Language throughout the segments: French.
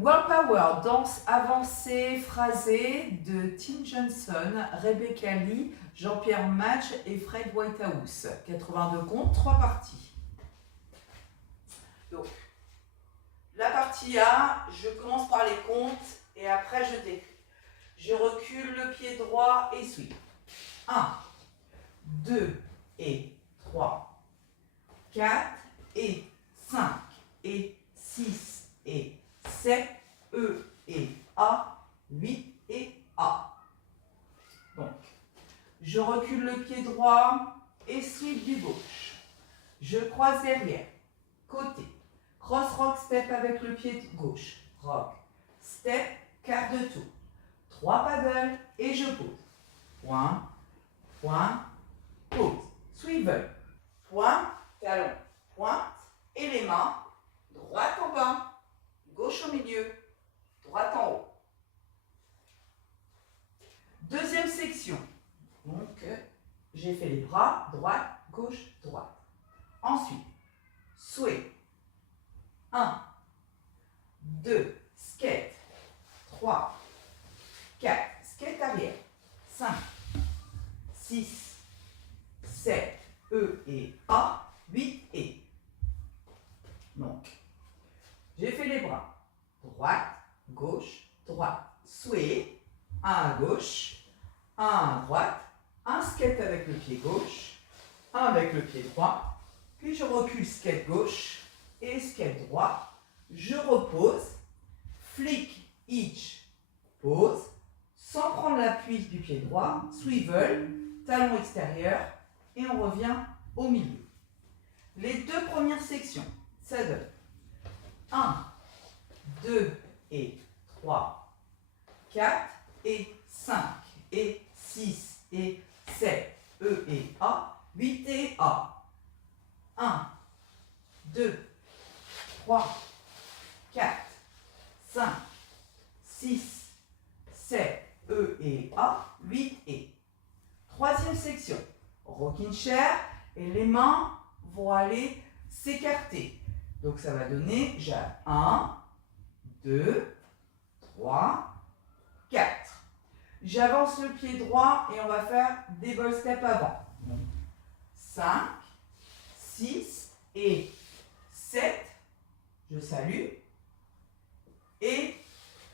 World Power, danse avancée phrasée de Tim Johnson, Rebecca Lee, Jean-Pierre Match et Fred Whitehouse. 82 comptes, 3 parties. Donc, la partie A, je commence par les comptes et après je décris. Je recule le pied droit et suis. 1, 2 et 3, 4 et 5 et 6 et 7, E et A, 8 et A. Donc, je recule le pied droit et sweep du gauche. Je croise derrière, côté. Cross rock step avec le pied gauche. Rock, step, quart de tour. 3 paddles et je pose. Point, point, pose. Swivel. Point, talon, pointe et les mains. Droite en bas, gauche au milieu, droite en haut. Deuxième section. Donc, j'ai fait les bras, droite, gauche, droite. Ensuite, sway. 1, 2, skate. 3, 4, skate arrière. 5, 6, 7, E et A, 8 et. Donc, j'ai fait les bras. Droite, gauche, droite. Sway. 1 à gauche, 1 à droite. Un skate avec le pied gauche, un avec le pied droit. Puis je recule skate gauche et skate droit. Je repose. Flick, hitch, pose. Sans prendre l'appui du pied droit. Swivel, talon extérieur. Et on revient au milieu. Les deux premières sections, ça donne 1, 2 et 3, 4 et 5 et 6 et 7, E et A, 8 et A. 1, 2, 3, 4, 5, 6, 7, E et A, 8 et. Troisième section, rocking chair et les mains vont aller s'écarter. Donc ça va donner, j'ai 1, 2, 3, 4. J'avance le pied droit et on va faire des ball step avant. 5, 6 et 7, je salue. Et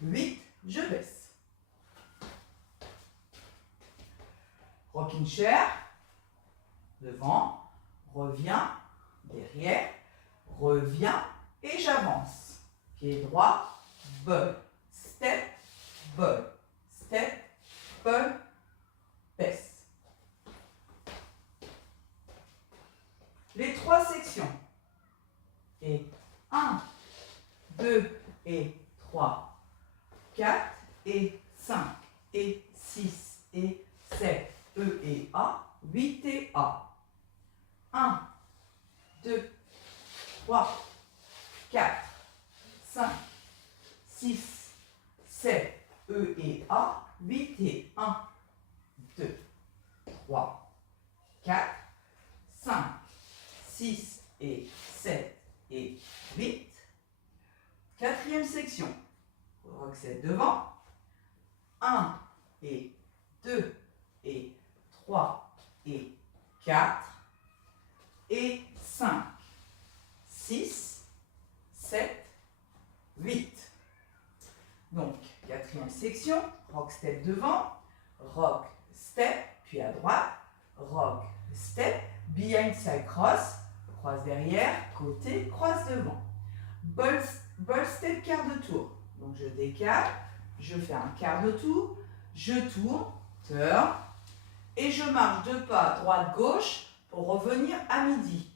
8, je baisse. Rocking chair, devant, reviens, derrière, reviens et j'avance. Pied droit, ball, step, ball, step, ball, baisse. Les trois sections. Et 1, 2 et 3, 4 et 5 et 6 et 7, E et A, 8 et A. 1, 2, 3, 4, 5, 6, 7, E et A, 8 et 1, 2, 3, 4, 5, 6 et 7 et 8. Quatrième section. Rock set devant. 1 et 2 et 3 et 4 et 5, 6, 7, 8. Donc, quatrième section, rock step devant, rock step, puis à droite, rock step, behind side cross, croise derrière, côté, croise devant. Ball step quart de tour. Donc je décale, je fais un quart de tour, je tourne, turn, et je marche 2 pas droite-gauche pour revenir à midi.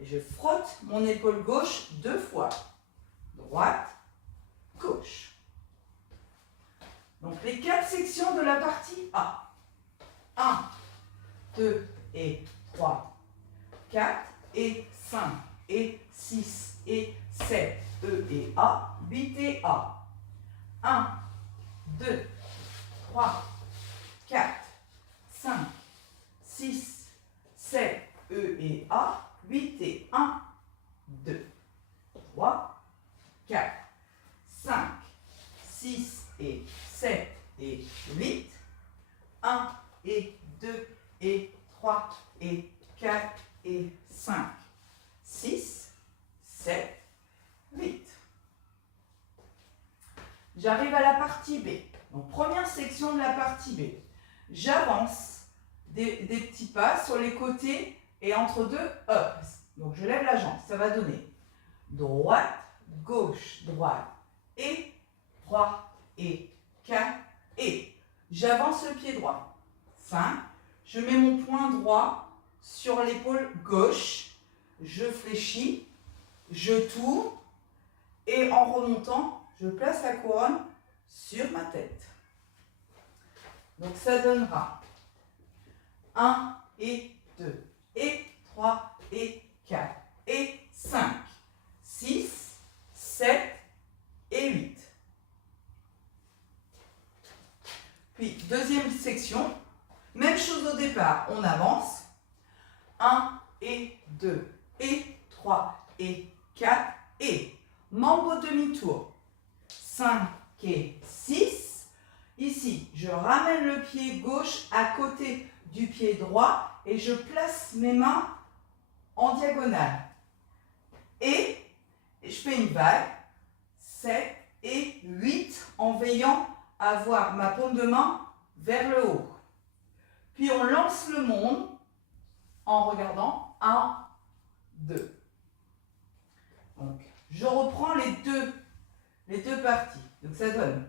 Et je frotte mon épaule gauche 2 fois. Droite, gauche. Donc les 4 sections de la partie A. 1, 2 et 3, 4 et 5 et 6 et 7, E et A, 8 et A. 1, 2, 3, 4, 5, 6, 7, E et A, 8 et 1, 2, 3, 4, 5, 4 et 5, 6, 7, 8. J'arrive à la partie B. Donc, première section de la partie B. J'avance des petits pas sur les côtés et entre deux, hop. Donc, je lève la jambe. Ça va donner droite, gauche, droite, et 3, et 4, et. J'avance le pied droit. 5. Je mets mon poing droit sur l'épaule gauche. Je fléchis, je tourne, et en remontant, je place la couronne sur ma tête. Donc, ça donnera 1 et 2, et 3, et 4, et 5, 6, 7 et 8. Puis, deuxième section, même chose au départ, on avance. 1 et 2, et 3, et 4, et. Mambo demi-tour. 5 et 6. Ici, je ramène le pied gauche à côté du pied droit et je place mes mains en diagonale. Et je fais une vague, 7 et 8, en veillant à avoir ma paume de main vers le haut. Puis on lance le monde en regardant 1, 2. Donc, je reprends les deux parties. Donc, ça donne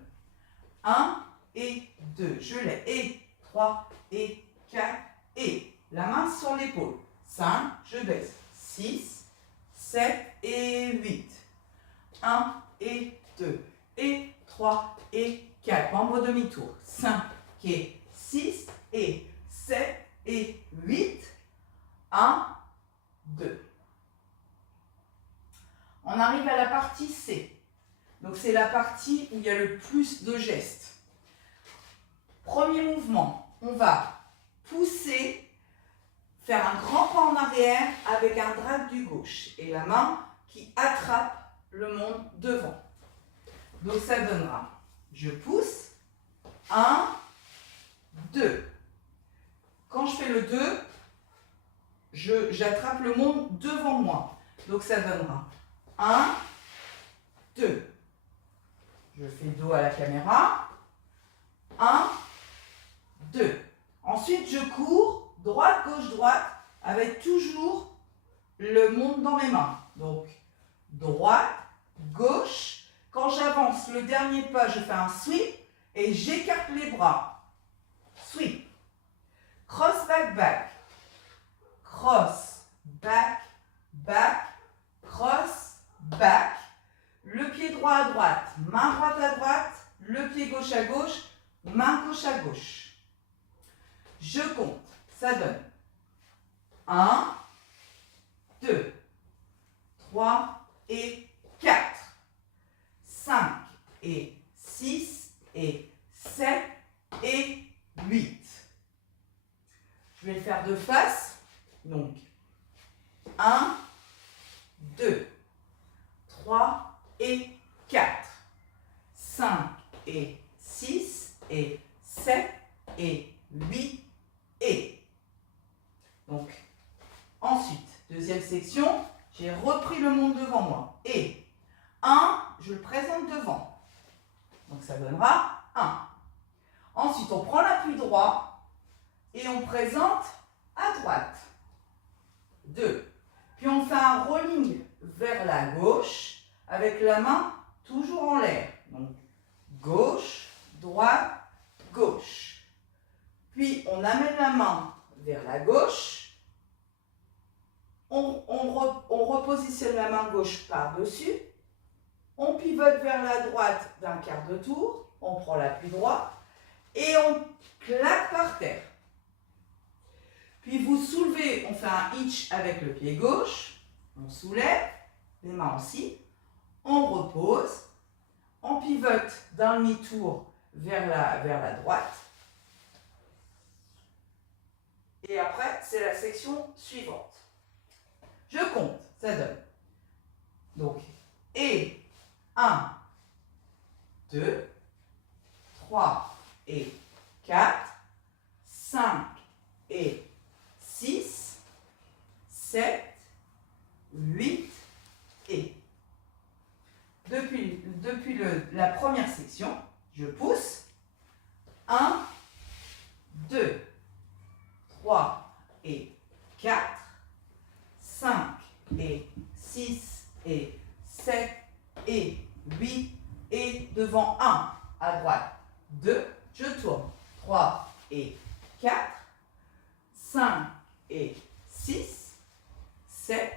1 et 2. Je l'ai. Et 3 et 4 et. La main sur l'épaule. 5, je baisse. 6, 7 et 8. 1 et 2. Et 3 et 4. Membre demi-tour. 5 et 6 et 7 et 8. 1, 2. On arrive à la partie C. Donc, c'est la partie où il y a le plus de gestes. Premier mouvement, on va pousser, faire un grand pas en arrière avec un drag du gauche et la main qui attrape le monde devant. Donc, ça donnera, je pousse, 1, 2. Quand je fais le 2, j'attrape le monde devant moi. Donc, ça donnera 1, 2. Je fais dos à la caméra. 1, 2. Ensuite, je cours droite, gauche, droite avec toujours le monde dans mes mains. Donc, droite, gauche. Quand j'avance le dernier pas, je fais un sweep et j'écarte les bras. Sweep. Cross, back, back. Cross, back, back. Cross, back. Le pied droit à droite, main droite à droite, le pied gauche à gauche, main gauche à gauche. Je compte, ça donne 1, 2, 3 et 4, 5 et 6 et 7 et 8. Je vais le faire de face, donc 1, 2, 3 et 4, 5 et 6 et 7 et 8 et. Donc, ensuite, deuxième section, j'ai repris le monde devant moi. Et 1, je le présente devant. Donc, ça donnera 1. Ensuite, on prend l'appui droit et on présente à droite. 2. Puis, on fait un rolling vers la gauche avec la main toujours en l'air. Donc, gauche, droite, gauche. Puis, on amène la main vers la gauche. On repositionne la main gauche par-dessus. On pivote vers la droite d'un quart de tour. On prend l'appui droit. Et on claque par terre. Puis, vous soulevez, on fait un hitch avec le pied gauche. On soulève, les mains aussi. On repose. On pivote d'un demi-tour vers la droite. Et après, c'est la section suivante. Je compte, ça donne. Donc, et 1, 2, 3 et 4, 5 et 6, 7, 8 et. Depuis la première section, je pousse. 1, 2, 3 et 4, 5 et 6 et 7 et 8 et devant 1 à droite, 2, je tourne, 3 et 4, 5 et 6, 7,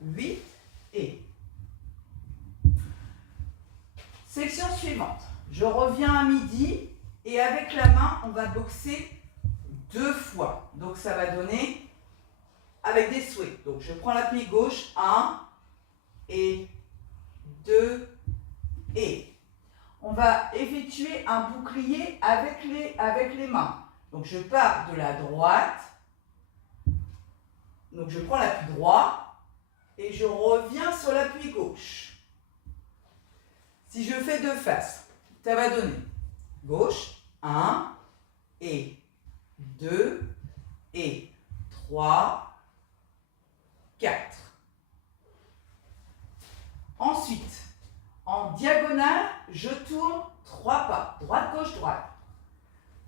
8 et. Section suivante, je reviens à midi et avec la main, on va boxer 2 fois. Donc ça va donner avec des souhaits. Donc je prends l'appui gauche, 1 et 2 et. On va effectuer un bouclier avec les mains. Donc je pars de la droite. Donc je prends l'appui droit et je reviens sur l'appui gauche. Si je fais 2 faces, ça va donner gauche, 1 et 2 et 3, 4. Ensuite, en diagonale, je tourne 3 pas. Droite, gauche, droite.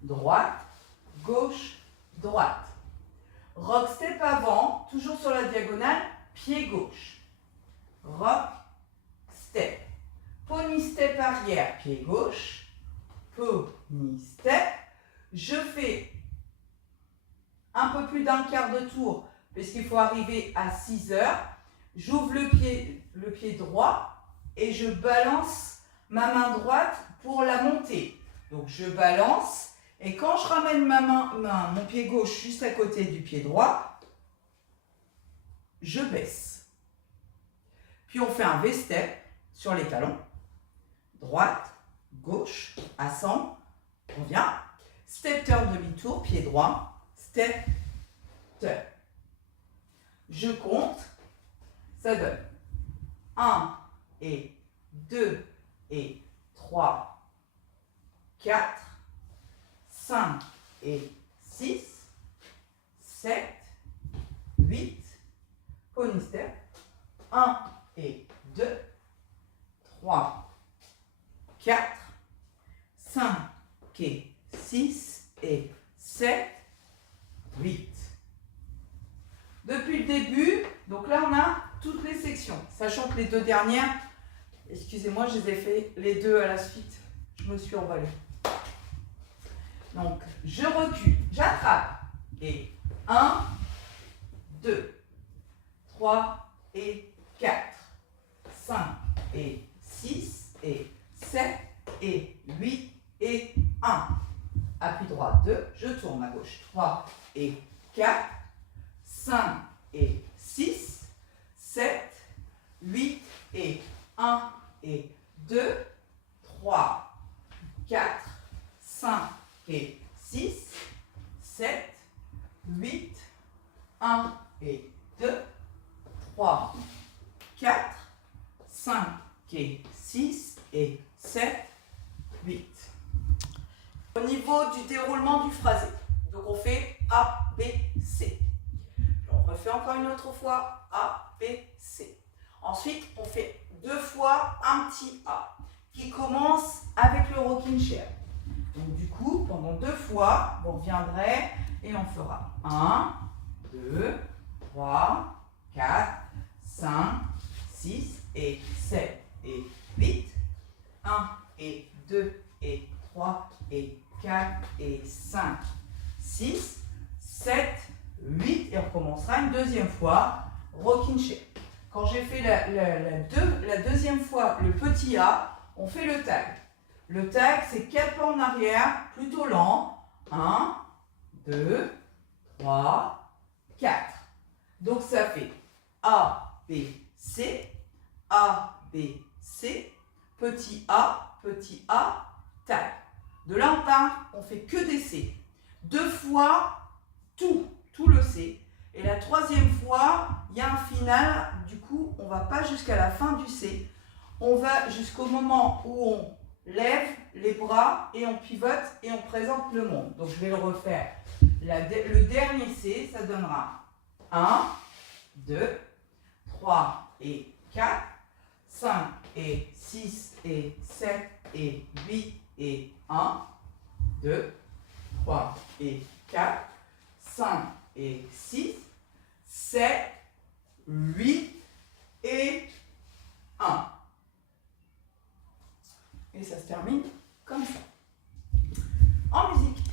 Droite, gauche, droite. Rock step avant, toujours sur la diagonale, pied gauche. Rock step. Pony step arrière, pied gauche. Pony step. Je fais un peu plus d'un quart de tour, puisqu'il faut arriver à 6 heures. J'ouvre le pied droit et je balance ma main droite pour la monter. Donc je balance et quand je ramène mon pied gauche juste à côté du pied droit, je baisse. Puis on fait un V-step sur les talons. Droite, gauche, ascend, on vient. Step turn demi-tour, pied droit, step turn. Je compte, ça donne 1 et 2 et 3, 4, 5 et 6, 7, 8, pony step, 1 et 2, 3, 4, 5 et 6 et 7, 8. Depuis le début, donc là on a toutes les sections, sachant que les 2 dernières, excusez-moi, je les ai fait les 2 à la suite, je me suis emballée. Donc je recule, j'attrape et 1, 2, 3 et 4, 5 et 6 et 7 et 8 et 1. Appui droit 2, je tourne à gauche 3 et 4, 5 et 6, 7, 8 et 1 et 2, 3, 4, 5 et 6, 7, 8, 1 et 2, 3, 4, 5 et 6 et 7, 8. Au niveau du déroulement du phrasé, donc on fait A, B, C. On refait encore une autre fois A, B, C. Ensuite, on fait 2 fois un petit A qui commence avec le rocking chair. Donc du coup, pendant 2 fois, vous reviendrez et on fera 1, 2, 3, 4, 5, 6 et 7 et 8. 1 et 2 et 3 et 4 et 5, 6, 7, 8 et on recommencera une deuxième fois, rocking chair. Quand j'ai fait la deuxième fois le petit A, on fait le tag. Le tag, c'est 4 pas en arrière, plutôt lent. 1, 2, 3, 4. Donc ça fait A, B, C, A, B, C, petit A, tag. De là, on fait que des C. 2 fois, tout le C. Et la 3e fois, il y a un final. Du coup, on ne va pas jusqu'à la fin du C. On va jusqu'au moment où on lève les bras et on pivote et on présente le monde. Donc, je vais le refaire. Le dernier C, ça donnera 1, 2, 3 et 4, 5 et 6 et 7 et 8 et 1, 2, 3 et 4, 5 et 6, 7, 8 et 1. Et ça se termine comme ça. En musique.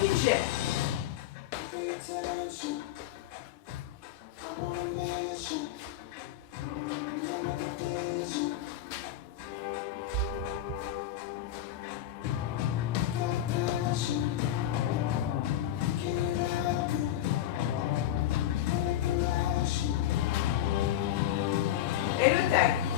DJ. Et le tag.